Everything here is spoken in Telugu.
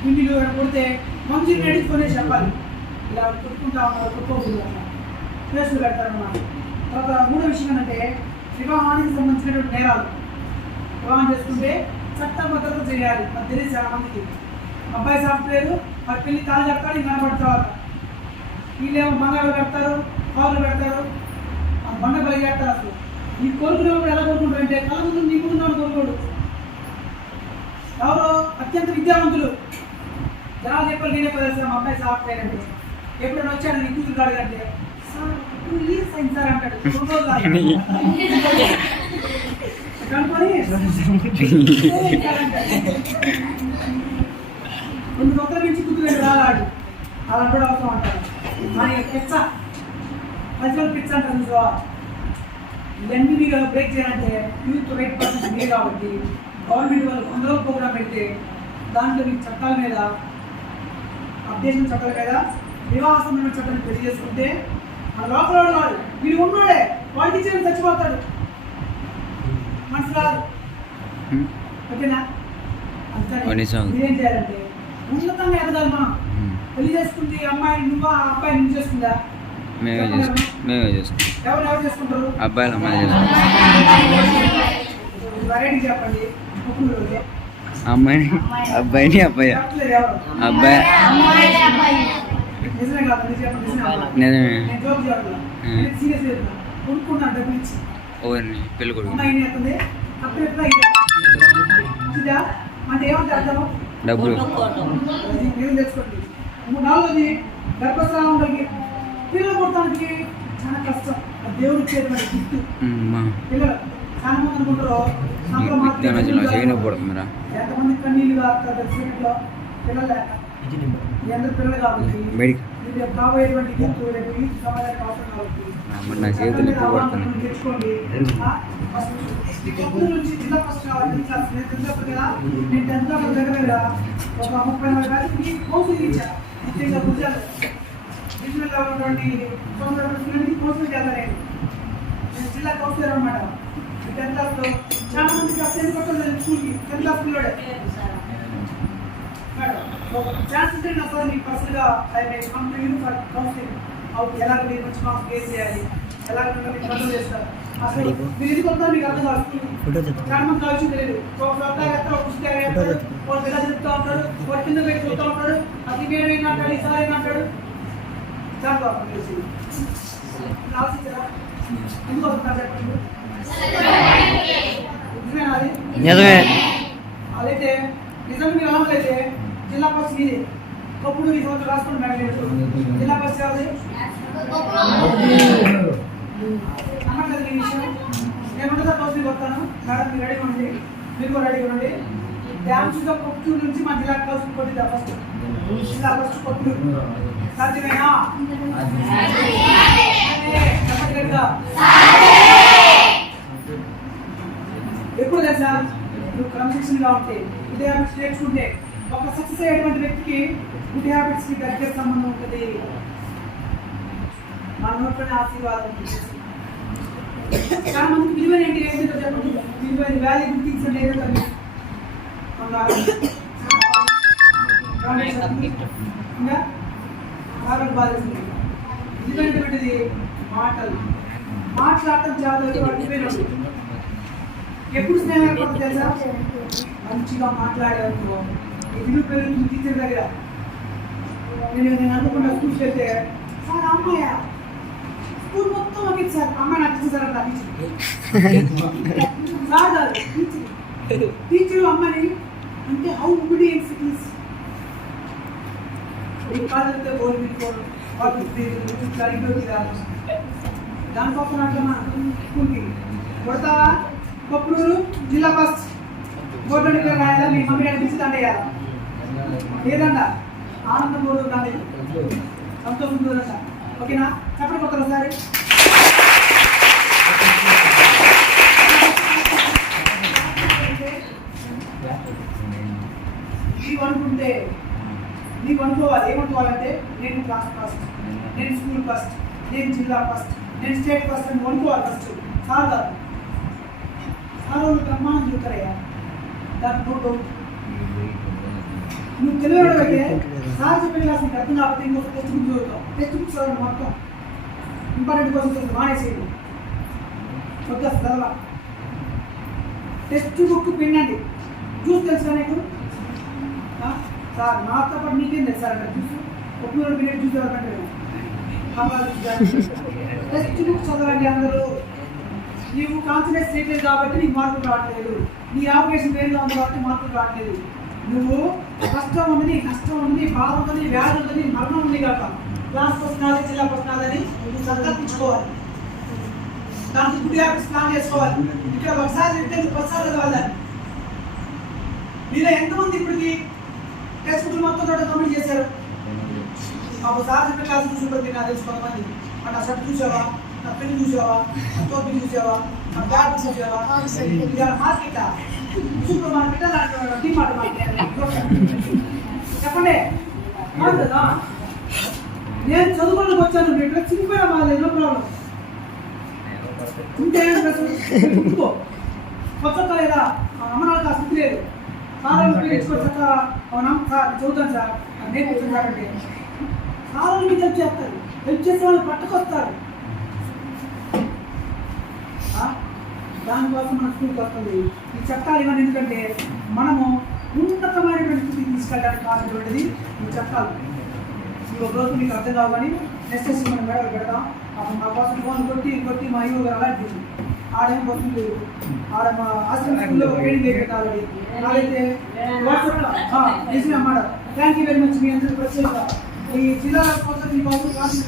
పిండిలు కొడితే మంచి నడుచుకునే చెప్పాలి. ఇలా కొట్టుకుంటా ఉన్నారు, కొట్టుకోకూడదు అట్లా కేసులు పెడతారన్నమాట. తర్వాత మూడో విషయం ఏంటంటే వివాహానికి సంబంధించినటువంటి నేరాలు. వివాహం చేసుకుంటే చట్టబద్ధత చేయాలి. అది తెలియదు చాలా మందికి. అబ్బాయి సాఫ్ట్వేర్ మరి పెళ్లి తాళి కడతాడు, ఇంకా కనబడిన తర్వాత వీళ్ళేమో బంగారు పెడతారు, కాళ్ళు పెడతారు, బండ బలి చేస్తారు. అసలు ఈ కోరుకునేవాడు ఎలా కోరుకుంటారు అంటే కళ ముందు నీ ముందు కోరుకోడు. ఎవరో అత్యంత విద్యావంతులు జనాలు చెప్పారు, నేనే పదేస్తాను మా అబ్బాయి సాఫ్ట్వేర్ అంటే. ఎప్పుడైనా వచ్చాడు నీ కూతురు కాదు అంటే సార్ 2 years అయింది సార్ అంటాడు. కనుకొని 2 సంవత్సరాల నుంచి కూతురు రాలాడు అలా అంటాడు అవసరం అంటారు. కానీ పిచ్చ కల్చరల్ పిచ్చ అంటారు. చూసా ఇవన్నీ మీరు బ్రేక్ చేయాలంటే యూత్ రైట్ పర్సన్స్ లేదు కాబట్టి గవర్నమెంట్ వాళ్ళు 100 రోజుల ప్రోగ్రామ్ పెడితే దాంట్లో మీకు చట్టాల మీద అప్డేషన్ చట్టాల మీద వివాహ సంబంధమైన చట్టాన్ని పెళ్లి చేసుకుంటే మన లోపల వాడు వీడు ఉన్నాడే వాడికి ఇచ్చిన చచ్చిపోతాడు. మనసు రాదు. ఓకేనా? అందుకని మీరేం చేయాలంటే ఉన్నతంగా ఎదగాలి. మనం పెళ్లి చేసుకుంది అమ్మాయి నువ్వా అబ్బాయి నువ్వు చేసుకుందా? ఎవరు చేసుకుంటారు? అబ్బాయిలు అమ్మాయి చేసుకుంటారు. వెరైటీ చెప్పండి. అమ్మాయిని అబ్బాయిని అబ్బాయి అబ్బాయి నిజమే కాదు చెప్పండి. నిజమే. నేను జోక్ చెప్పాలి, సీరియస్ చెప్తున్నా. కొనుక్కున్నాను డబ్బులు ఇచ్చి ఓవర్ని పెళ్ళి కొడుకు అమ్మాయి ఎత్తుంది అప్పుడు ఎట్లా అంటే ఏమంటే అర్థం డబ్బులు మీరు తెచ్చుకోండి. 3 నెలలది గర్భస్రావం కలిగి పిల్లలు కొడటానికి చాలా కష్టం. దేవుడు ఇచ్చేది మరి గిఫ్ట్. పిల్లలు చాలా మంది అనుకుంటారు ఎంతమంది కన్నీళ్ళు కాస్తారు పిల్లలు లేక. అందరూ పిల్లలు కాబట్టి కాబోయేటువంటి గిఫ్ట్ రేపు సమాజానికి అవసరం కాబట్టి తెచ్చుకోండి. నుంచి జిల్లా ఫస్ట్ కావాలి. నేను 10th దగ్గర ఒక 30-40 బ్యాచ్కి కౌన్సిలింగ్ ఇచ్చాను. ముఖ్యంగా గుజరాత్ రీజనల్ లెవెల్ ఉన్నటువంటి కౌన్సిలింగ్ చేస్తాను. నేను జిల్లా కౌన్సిలర్ అనమాట. 10th క్లాస్లో చాలా మందికి అసలు కొట్టలేదు స్కూల్కి. 10th క్లాస్ పిల్లడే ఛాన్స్ ఉంటే నా సార్ మీకు పర్సనల్గా కౌన్సిలింగ్ ఎలా మీరు మంచి మార్క్స్ గెయిన్ చేయాలి, ఎలా మీరు కంట్రోల్ చేస్తారు. అసలు మీరు ఎందుకు వస్తారో మీకు అర్థం కాదు. చాలా మంది కావచ్చు తెలియదు. ఒక సొంతగా ఒక పుస్తకాలు వేస్తారు, వాళ్ళు ఎలా చెప్తూ ఉంటాడు, వాడు కింద పెట్టి చూస్తూ ఉంటాడు. అది వేరే ఏంటంటాడు, ఈసారి ఏంటంటాడు. చాలా బాగుంది తెలిసి ఆలోచించరా ఎందుకు వస్తున్నారు చెప్పండి. నిజమేనా? అది నిజమే. అదైతే నిజంగా మీరు అన్నట్లయితే జిల్లా పరిస్థితి ఇది. కప్పుడు ఈ సంవత్సరం రాసుకుని మేడం జిల్లా పరిస్థితి అది అన్నట్లేదు. ఈ విషయం నేను ఉండదా కౌన్సిలింగ్ వస్తాను మేడం, మీరు రెడీగా ఉండండి, మీరు కూడా రెడీగా ఉండండి. డ్యామ్స్గా కొత్తూరు నుంచి మా జిల్లా కౌన్సిలింగ్ కొట్టింది. ఫస్ట్ జిల్లా ఫస్ట్ కొత్తూరు సాధ్యమేనా? ఎప్పుడు తెలుసా నువ్వు క్రమశిక్షణగా ఉంటే గుడ్ హ్యాబిట్స్ నేర్చుకుంటే ఒక సక్సెస్ అయ్యేటువంటి వ్యక్తికి గుడ్ హ్యాబిట్స్కి దగ్గర సంబంధం ఉంటుంది. మన నోట్లోనే ఆశీర్వాదం. చాలా మందికి విలువైన ఏంటి ఏదో చెప్పండి. విలువైన వాల్యూ థింగ్స్ అంటే ఏదో ఇంకా బాగా బాధిస్తుంది. విలువైనటువంటిది మాటలు. మాట్లాడటం చాలా అడిగిపోయినప్పుడు ఎప్పుడు స్నేహం ఏర్పడుతుంది తెలుసా? మంచిగా మాట్లాడారు. విలువ పెరుగుతుంది టీచర్ దగ్గర. నేను అనుకున్న స్కూల్కి వెళ్తే సార్ అమ్మాయ స్కూల్ మొత్తం మాకు సార్ అమ్మాయి నాకు ఇచ్చింది సార్ అంట టీచర్ అమ్మని అంటే హౌ ఒబీడియన్స్ ఇస్ కాదంటే గోల్ పెట్టుకోవడం వాళ్ళు దానికోసం అట్లా స్కూల్కి కొడతావా? కొప్పుడూరు జిల్లా ఫస్ట్ గోల్డ్ పేరు రాయాలా? మీ మమ్మీ డాడీ తీసుకుంటే వేయాలా? ఏదంట ఆనందం కూడా కానీ సంతోషం కూడా. ఓకేనా? చెప్పండి ఒకసారి. నీవు అనుకుంటే నీవు అనుకోవాలి. ఏమనుకోవాలంటే నేను క్లాస్ ఫస్ట్, నేను స్కూల్ ఫస్ట్, నేను జిల్లా ఫస్ట్, నేను స్టేట్ ఫస్ట్ అని అనుకోవాలి. ఫస్ట్ సార్ కాదు. సార్ వాళ్ళు బ్రహ్మాండం చూస్తారయ్యా, దాని నో డౌట్. నువ్వు తెలియడం అయితే సార్ చెప్పిన క్లాస్ నీకు అర్థం కాకపోతే ఇంకొక టెక్స్ట్ బుక్ చదువుతాం. టెక్స్ట్ బుక్ చదవండి మొత్తం ఇంపార్టెంట్ క్వశ్చన్స్ మానేసేయండి. వద్దా చదవ టెక్స్ట్ బుక్ పిండండి. చూసి తెలుసా నీకు సార్ నాతో పాటు నీకేం తెలుసు సార్ అంటే చూసి ఒక్క మినిట్ చూసి చదవండి. టెక్స్ట్ బుక్ చదవండి అందరూ. నీవు కాన్సన్ట్రేట్ చేయలేదు కాబట్టి నీకు మార్కులు రావట్లేదు. నీ అవకాశం వేరుగా ఉంది కాబట్టి మార్కులు రావట్లేదు. నువ్వు కష్టం ఉంది, కష్టం ఉంది, బాధ ఉంది, వ్యాధి ఉంది, మరణం ఉంది కాక క్లాస్ వస్తున్నది, జిల్లా వస్తున్నదని నువ్వు సంకల్పించుకోవాలి. దానికి గుడి ఆఫీస్ ప్లాన్ చేసుకోవాలి. ఇక్కడ ఒకసారి చెప్తే నువ్వు 10 సార్లు చదవాలి. మీలో ఎంతమంది ఇప్పటికి టెక్స్ట్ బుక్ మొత్తం తోట కంప్లీట్ చేశారు? ఒకసారి చెప్పిన క్లాస్ చూసి నాకు తెలుసు కొంతమంది అంటే ఆ షర్ట్ చూసావా, నా పెళ్లి చూసావా, నా టోపీ చూసావా, నా బ్యాగ్ చూసావా, మార్కెటా, సూపర్ మార్కెట్ డిమార్ట్ మార్కెట్ చెప్పండి. కాదు కదా, నేను చదువుకోవడానికి వచ్చాను. మీరు చిరిగిపోయినా మాలేదు, నో ప్రాబ్లం. ఉంటే ఉంచుకో కొత్త లేదా అమ్మనాలకు ఆ స్థితి లేదు. సార్ పేరుకోవచ్చక సార్ చదువుతాను సార్ నేర్పించాను సార్ అంటే సార్ మీకు హెల్ప్ చేస్తారు. హెల్ప్ చేసే వాళ్ళు పట్టుకొస్తారు. దానికోసం మన స్కూల్కి వస్తుంది. ఈ చట్టాలు ఇవన్నీ ఎందుకంటే మనము ఉన్నతమైనటువంటి స్థితికి తీసుకెళ్ళడానికి కావాల్సినటువంటిది ఈ చట్టాలు. ఒక రోజు మీకు అర్థం కావు కానీ నెక్స్ట్ మనం మేడలు పెడతాం. అప్పుడు మా కోసం ఫోన్ కొట్టి మా యువ గారు అలాంటి ఆడేమో బస్సులు లేవు. ఆడ మా ఆశ్రమ స్కూల్లో ట్రైనింగ్ అయిపోయింది. అలాగే వాట్సాప్లో నిజమే అన్నమాట. Thank you very much. మీ అందరూ ప్రత్యేకంగా ఈ జిల్లా కోసం మీ కోసం